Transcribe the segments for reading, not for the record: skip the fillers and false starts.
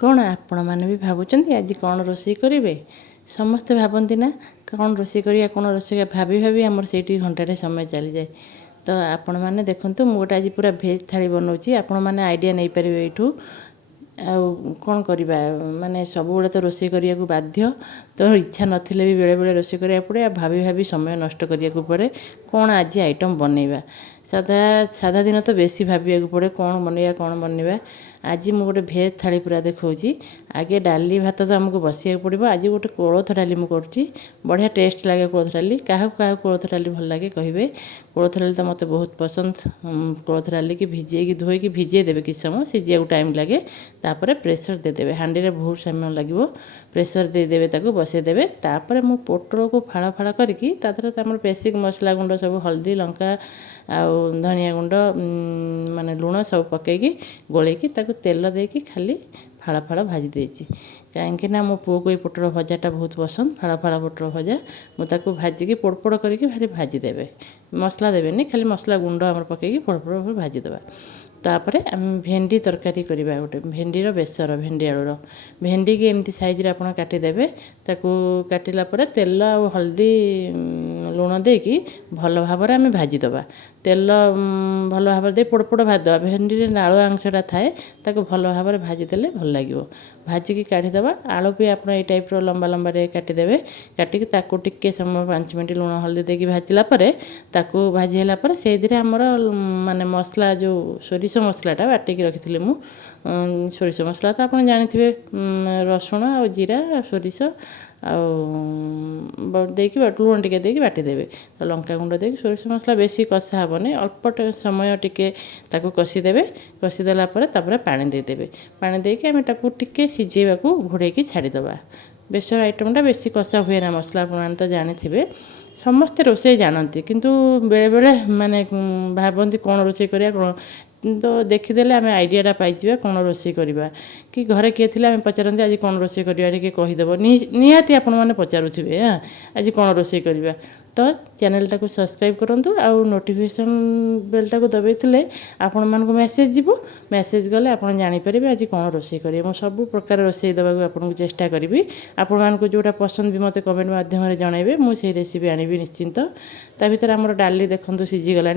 कौन आपण मैंने भी भावुं आज कौन रोषे करेंगे समस्ते भावती ना कौन रोषे करिया कौन रोषे भाभी भाभी आमर से घंटे समय चली जाए। तो आपण मैंने देखते मुझे आज पूरा भेज थाली बनाऊँगी आपण मैंने आइडिया नहीं पारे यू कौन करवा माने सब बेले तो रोषे करिया को बाध्य तो इच्छा नथिले भी बेले बेले रोषे करिया पड़े भाभी भाभी समय नष्ट करिया को पड़े कौन आज आइटम बनैबा सादा सादा दिन तो बेसी भाविया को पड़े कौन बनैबा आज मु गोटे भेज थाली पूरा देखौची आगे डाली भात तो आमको बसिया पड़ो आज गोटे कोलथ डाली मु करुँची बढ़िया टेस्ट लगे कोलथ डाली क्या कोलथ डाली भल लगे कहे कोलथ डाली तो मत बहुत पसंद कोलथ डाली की भिजे धोईकी भिजे देवे किछ समय सिझिया टाइम लगे तापर प्रेसर देदेवे हांडी रे बहुत समय लगे प्रेसर देदेवे ताको बसईदेवे तापर मु पोटल को फाड़ फाड़ करके तापर बेसिक मसला गुंड सब हल्दी लंका आउ धनिया गुंड माने लुण सब पकईकी गोलेकी ताको तेल देकी खाली फाड़ फाड़ भाजी देछि कहीं ना मो पुओ को ये पोटल भजाटा बहुत पसंद फाड़ फाड़ पोटल भजा मुझे भाजिकी पोड़ पोड़ करके भारी भाजीदेवे मसला देवेनि खाली मसला गुंड आम पकईकी पोड़ पोड़ भाजीदेवा तापर आम भेंडी तरकारी करवा गोटे भेंडीर बेसर भेंडी आलूर भेंडी की एमती साइज आप काटिदेवे ताकू काटिला तेल आ हल्दी लुण देकी भल भाव आम भाजीदबा तेल भल भाव दे पोड़ पोड़ भाजीदबा भेंडी नालुआ अंशटा थाए ताकू भल भाव भाजीदेले भल लगे भाजिकी काढ़ीदबा आलू भी आप टाइप्र लंबा लंबा काटिदेवे काटिकी ताकू टिके समय 5 मिनट लुण हल्दी देकी भाजिला ताकू भाजी होला से आमर माने मसला जो सोरिष मसलाटा बाटिकी रखी मु सोरिष मसला तो आप जानी रसुण आ जीरा सोरिष देकी लुण टिके देकी बाटिदेवे तो लंका गुंड देकी सोरिष मसला बेसी कषा हेनी अल्प समय टिके ताकू कषिदेवे कषिदेला तापर पानी देदेवे पानी देकी आम ताकू टिके सिझेवाकू घोड़ेकी छाड़ीदबा बेसर आइटमटा बेसी कषा हुए ना मसला आप तो जानी समस्ते रोषे जानती किंतु बेले बेले माने भावती कौन रोषे करिया कौन तो देखीदेले आम आइडियाटा पाइबा कौन रोषे करवा कि घरे किए थे आम पचारती आज कौन रोषे करवा टे कहीदेव निहाती आपण मैंने पचारुवे हाँ आज कौन रोषे करवा तो चैनलटा को सब्सक्राइब करूँ आउ नोटिफिकेशन बेलटा को दबाई आपण मानक मेसेज जीव मेसेज गले आप जापर आज कौन रोषे करेंगे मुझे सब प्रकार रोषे देवाक आपको चेष्टा करी आपण मानक जोटा पसंद भी मत कमेंट माध्यम जनइबे मुझे रेसिपी आनी निश्चिंत ता भर आमर डाली देखु सीझीगला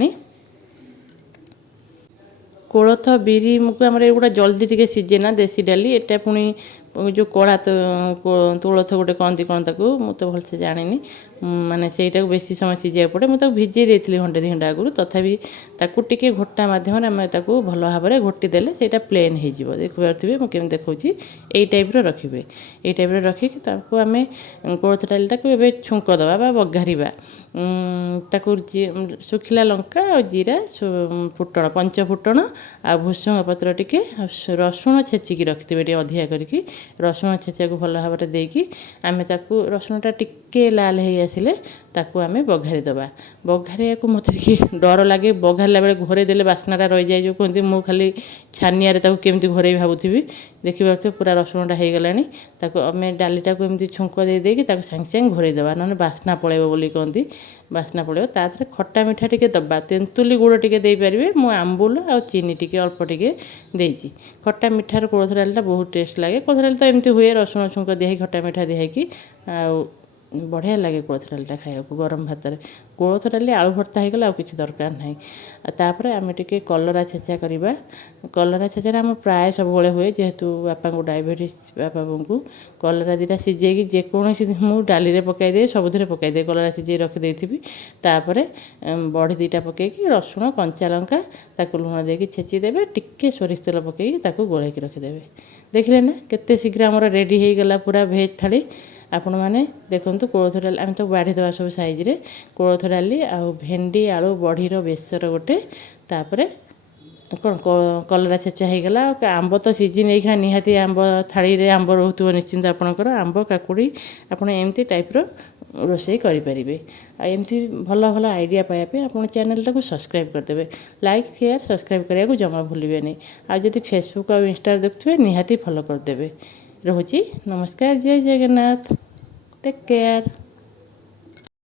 कोलथ बिरी मुग आमर एगुड़ा जल्दी टिके सीझे ना देसी डाली एटा पुणी जो कड़ा कोलथ गोटे कहती कौन ताकू मु तो भलसे जानी माने सेटा बेसी समय सीझा पड़े मुझे भिजे देती घंटे 2 घंटा आगुरी तथापि ताकू टिके घोटा मध्यम आम ताकू भल भाव में घोटी देले सेटा प्लेन हो देखिपे मुझे देखी यही टाइप्र रखिए यही टाइप्र रखिकी ताकू आम कोलथ डालीटा ए छुंक दबा बघारिबा ताकू सुखिला लंका और जीरा फुटण 5 फुटण आ भूसंग पत्र टिके रसुण छेचिकी रखिथे अधिका करके रसुण छेचा को भल भाव में देकी आम ताकू रसुणटा टिके लाल हो आसिले ताकू आम बघारीदबा बघारिया को मत डर लगे बघारा बेले घोरे देले बास्नाटा रही जाए जो कहते मु खाली छानिया केमती घोरे भावुथी देखिए पूरा रसुणटा हो गला ताकू आम डालीटा को एमती छुंक देकी सागे सागे घोरेदेवा ना बास्ना पलैब बोली कहती बास्ना पलैब ताथे खट्टा मिठा टिके दबा तेंतुली गुड़ टिके दे पारे मु आंबुल आ चीनी टिके अल्प टिके देइछि खट्टा मिठार कोलथ डालीटा बहुत टेस्ट लगे कोलथ डाली तो एमती हुए रसुण छुंक दिहे खट्टा मिठा दिहे आ बढ़िया लगे कोलथ डालीटा खाया गरम भात में कोलथ डाली आलू भर्ता होगला आ किसी दरकार ना तापर आम टे कलरा छेचा करवा कलरा छेचा आम प्राय सब हुए जेहेतु बापा को डायबिटीज बापा को कलरा दीटा सीझे जेकोसी मुझे डाली में पकईदे सबुथ पकईदे कलरा सीझे रखिदेवी तापर बड़ी दीटा पकईकी रसुण कंचा लंका ताकू लुण देकी छेचिदेवे टिके सोरिष तेल पकईकी गोलैकी रखिदेवे देखिले ना केते शीघ्र आमर रेडी हो गला पूरा भेज थाली आपण मैंने देखो कोलथ डाली आम तो बाढ़ी देवा सब साइज कोलथ डाली आ भेंडी आलू बढ़ीर बेसर गोटे तापर कौन कलरा छेचा होगला आंब तो सीजन नहीं निहाती आंब थाली रे आंब रोथुव निश्चिंत आपणकर आंब काकुड़ी आपड़ एमती टाइप्र रोषे करें आमती भल भल आइडिया पाइबा आप चैनलटा को सब्सक्राइब करदे लाइक शेयर सब्सक्राइब करने को जमा भूलें आदि फेसबुक और इंस्टा देखुए निहाती फॉलो करदे रोची नमस्कार जय जगन्नाथ टेक केयर।